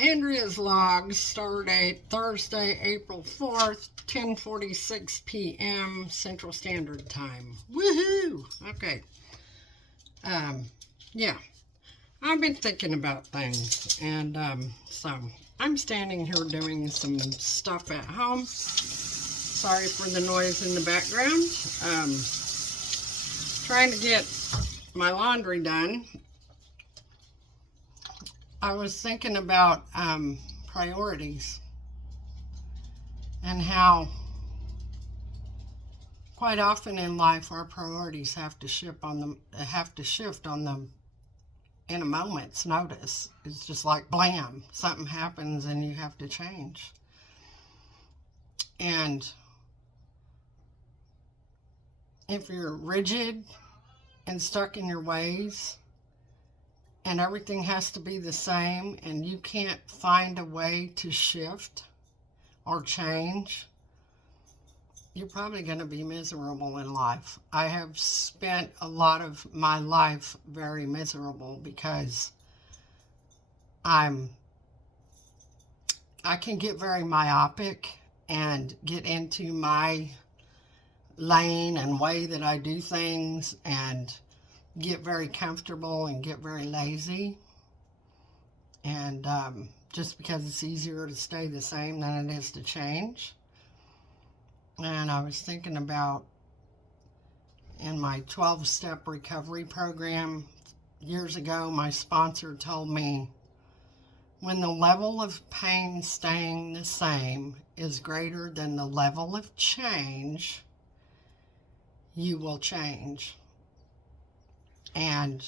Andrea's log, Stardate, Thursday, April 4th, 10:46 p.m. Central Standard Time. Woohoo! Okay. Um, yeah. I've been thinking about things, and so I'm standing here doing some stuff at home. Sorry for the noise in the background. Trying to get my laundry done. I was thinking about priorities and how quite often in life our priorities have to shift on them in a moment's notice. It's just like blam, something happens and you have to change. And if you're rigid and stuck in your ways, and everything has to be the same, and you can't find a way to shift or change, you're probably going to be miserable in life. I have spent a lot of my life very miserable because I can get very myopic and get into my lane and way that I do things and get very comfortable and get very lazy, and just because it's easier to stay the same than it is to change. And I was thinking about in my 12-step recovery program years ago, my sponsor told me, when the level of pain staying the same is greater than the level of change, you will change. And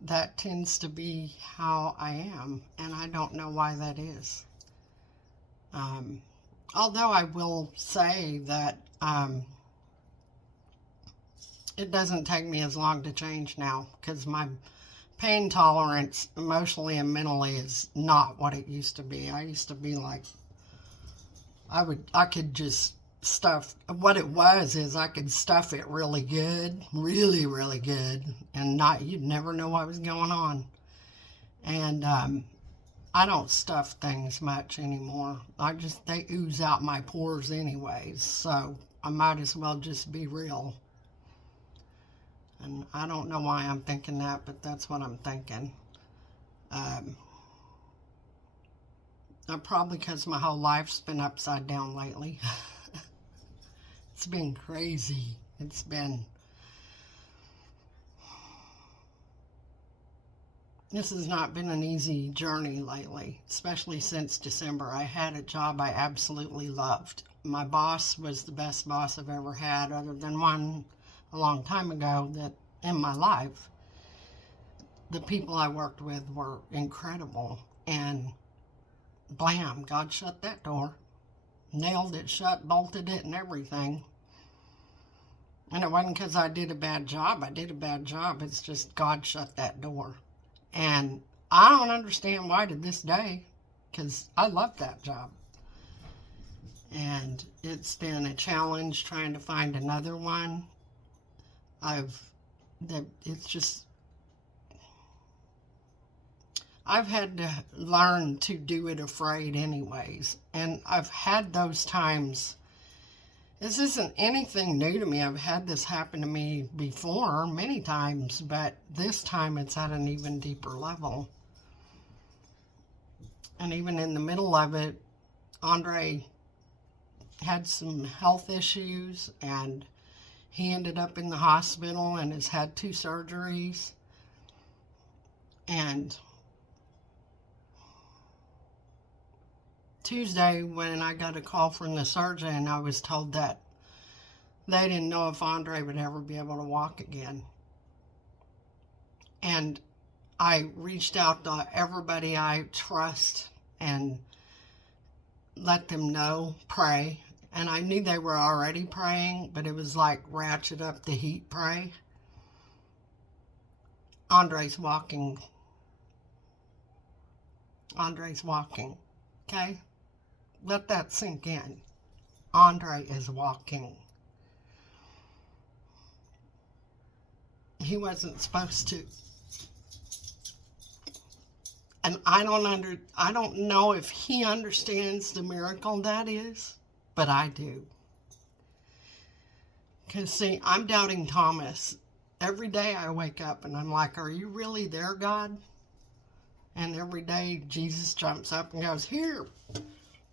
that tends to be how I am, and I don't know why that is. Although I will say that it doesn't take me as long to change now, because my pain tolerance emotionally and mentally is not what it used to be. I used to be like, I could just stuff. What it was is I could stuff it really good, really, really good, and you'd never know what was going on. And I don't stuff things much anymore. They ooze out my pores anyways, so I might as well just be real. And I don't know why I'm thinking that, but that's what I'm thinking. Probably because my whole life's been upside down lately. It's been crazy. This has not been an easy journey lately, especially since December. I had a job I absolutely loved. My boss was the best boss I've ever had, other than one a long time ago that in my life. The people I worked with were incredible, and blam, God shut that door. Nailed it shut, bolted it, and everything. And it wasn't because I did a bad job. I did a bad job. It's just God shut that door. And I don't understand why to this day, because I love that job. And it's been a challenge trying to find another one. I've had to learn to do it afraid anyways. And I've had those times. This isn't anything new to me. I've had this happen to me before many times, but this time it's at an even deeper level. And even in the middle of it, Andre had some health issues, and he ended up in the hospital and has had 2 surgeries. And Tuesday, when I got a call from the surgeon, I was told that they didn't know if Andre would ever be able to walk again. And I reached out to everybody I trust and let them know, pray. And I knew they were already praying, but it was like ratchet up the heat pray. Andre's walking. Andre's walking. Okay? Let that sink in. Andre is walking. He wasn't supposed to. And I I don't know if he understands the miracle that is, but I do. Because, see, I'm doubting Thomas. Every day I wake up and I'm like, are you really there, God? And every day Jesus jumps up and goes, here,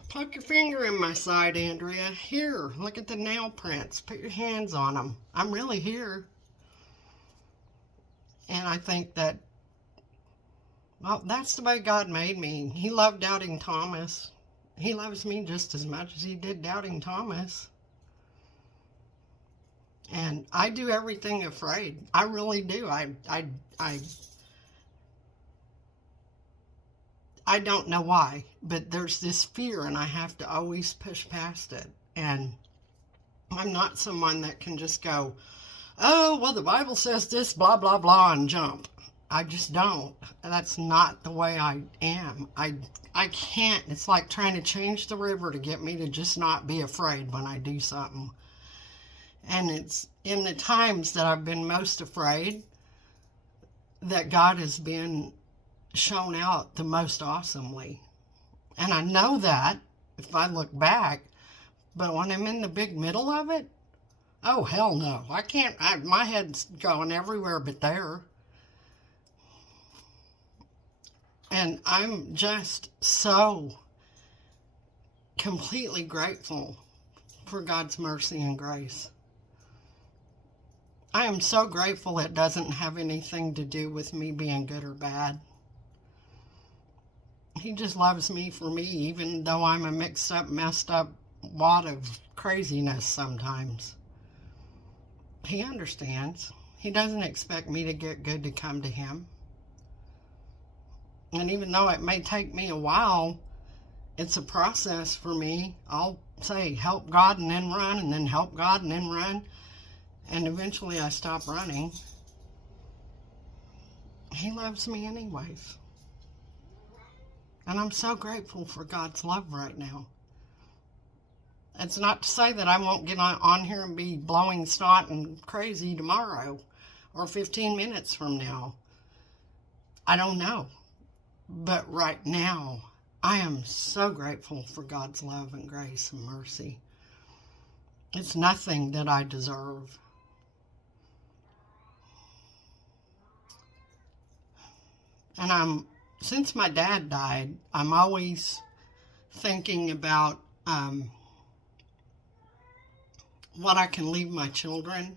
poke your finger in my side, Andrea. Here, look at the nail prints. Put your hands on them. I'm really here. And I think that, well, that's the way God made me. He loved doubting Thomas. He loves me just as much as he did doubting Thomas. And I do everything afraid. I really do. I don't know why, but there's this fear and I have to always push past it. And I'm not someone that can just go, oh, well, the Bible says this, blah, blah, blah, and jump. I just don't. That's not the way I am. I can't. It's like trying to change the river to get me to just not be afraid when I do something. And it's in the times that I've been most afraid that God has been shown out the most awesomely. And I know that if I look back, but when I'm in the big middle of it, oh, hell no. I can't. My head's going everywhere but there. And I'm just so completely grateful for God's mercy and grace. I am so grateful it doesn't have anything to do with me being good or bad. He just loves me for me, even though I'm a mixed up, messed up wad of craziness sometimes. He understands. He doesn't expect me to get good to come to him. And even though it may take me a while, it's a process for me. I'll say, help God and then run, and then help God and then run. And eventually I stop running. He loves me anyways. And I'm so grateful for God's love right now. It's not to say that I won't get on here and be blowing snot and crazy tomorrow or 15 minutes from now. I don't know. But right now, I am so grateful for God's love and grace and mercy. It's nothing that I deserve. And since my dad died, I'm always thinking about what I can leave my children.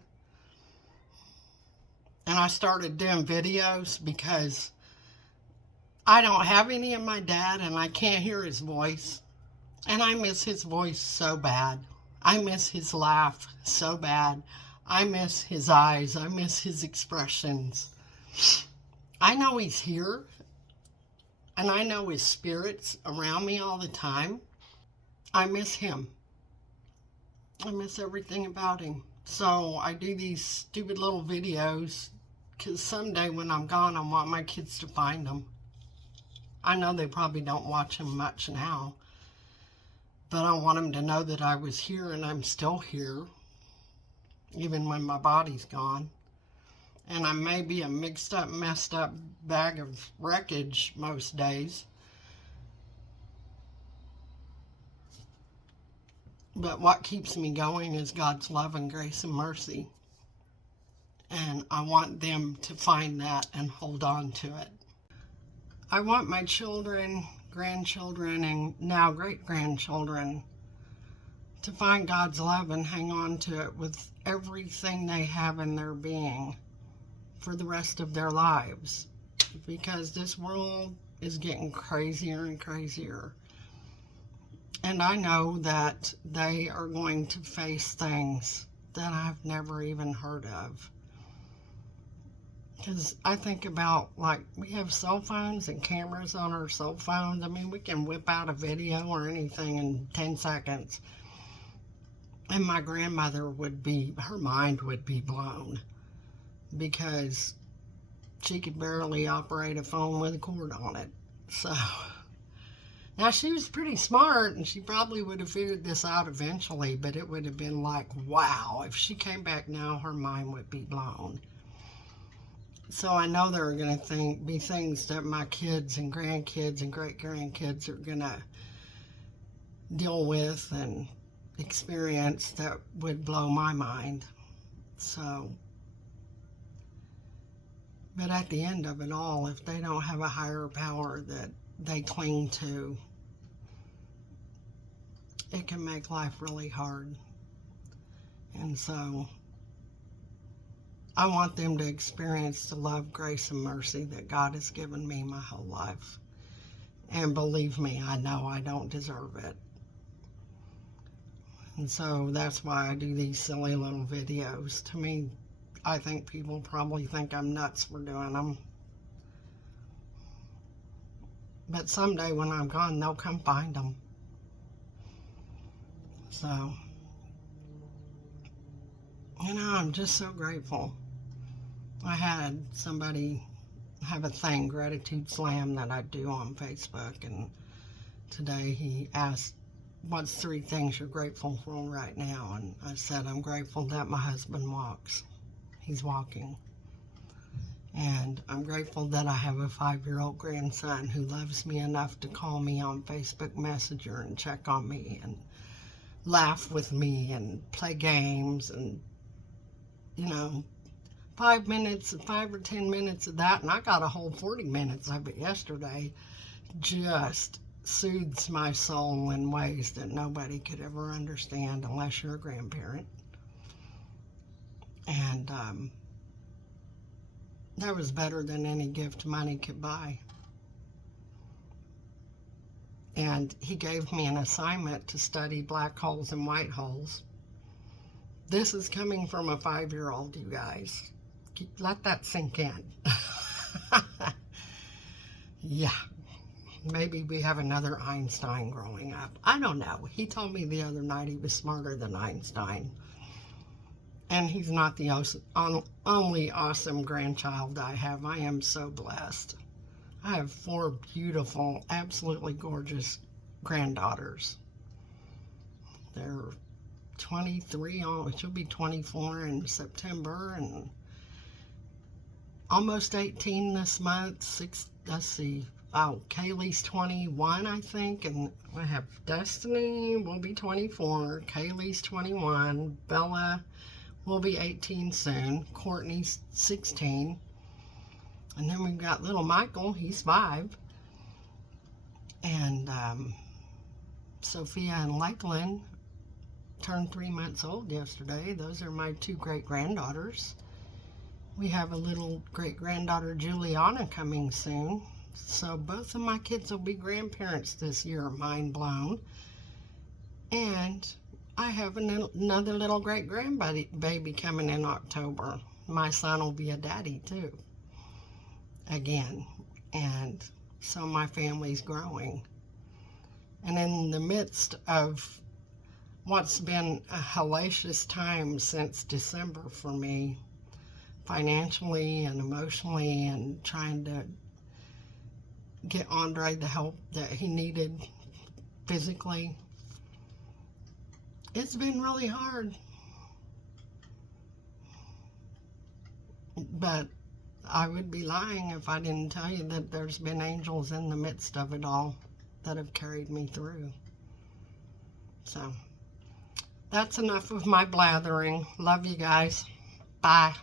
And I started doing videos because I don't have any of my dad and I can't hear his voice. And I miss his voice so bad. I miss his laugh so bad. I miss his eyes. I miss his expressions. I know he's here, and I know his spirit's around me all the time. I miss him. I miss everything about him. So I do these stupid little videos because someday when I'm gone, I want my kids to find them. I know they probably don't watch them much now, but I want them to know that I was here and I'm still here, even when my body's gone. And I may be a mixed up, messed up bag of wreckage most days. But what keeps me going is God's love and grace and mercy. And I want them to find that and hold on to it. I want my children, grandchildren, and now great-grandchildren to find God's love and hang on to it with everything they have in their being for the rest of their lives, because this world is getting crazier and crazier. And I know that they are going to face things that I've never even heard of. Because I think about, like, we have cell phones and cameras on our cell phones. I mean, we can whip out a video or anything in 10 seconds. And my grandmother her mind would be blown, because she could barely operate a phone with a cord on it. So, now she was pretty smart and she probably would have figured this out eventually, but it would have been like, wow, if she came back now, her mind would be blown. So I know there are going to be things that my kids and grandkids and great grandkids are going to deal with and experience that would blow my mind. So, but at the end of it all, if they don't have a higher power that they cling to, it can make life really hard. And so I want them to experience the love, grace, and mercy that God has given me my whole life. And believe me, I know I don't deserve it. And so that's why I do these silly little videos. To me, I think people probably think I'm nuts for doing them. But someday when I'm gone, they'll come find them. So, I'm just so grateful. I had somebody have a thing, Gratitude Slam, that I do on Facebook, and today he asked, what's 3 things you're grateful for right now? And I said, I'm grateful that my husband walks. He's walking. And I'm grateful that I have a 5-year-old grandson who loves me enough to call me on Facebook Messenger and check on me and laugh with me and play games and, 5 or 10 minutes of that, and I got a whole 40 minutes of it yesterday, just soothes my soul in ways that nobody could ever understand unless you're a grandparent. And that was better than any gift money could buy. And he gave me an assignment to study black holes and white holes. This is coming from a 5-year-old, you guys. Let that sink in. Yeah. Maybe we have another Einstein growing up. I don't know. He told me the other night he was smarter than Einstein. And he's not the only awesome grandchild I have. I am so blessed. I have 4 beautiful, absolutely gorgeous granddaughters. They're 23, she'll be 24 in September, and almost 18 this month. Let's see. Oh, Kaylee's 21, I think, and I have Destiny will be 24, Kaylee's 21, Bella will be 18 soon, Courtney's 16, and then we've got little Michael, he's 5, and Sophia and Lakeland turned 3 months old yesterday. Those are my 2 great-granddaughters. We have a little great-granddaughter, Juliana, coming soon. So both of my kids will be grandparents this year. Mind blown. And I have another little great-grandbaby coming in October. My son will be a daddy, too. Again. And so my family's growing. And in the midst of what's been a hellacious time since December for me, financially and emotionally, and trying to get Andre the help that he needed physically, it's been really hard. But I would be lying if I didn't tell you that there's been angels in the midst of it all that have carried me through. So that's enough of my blathering. Love you guys. Bye.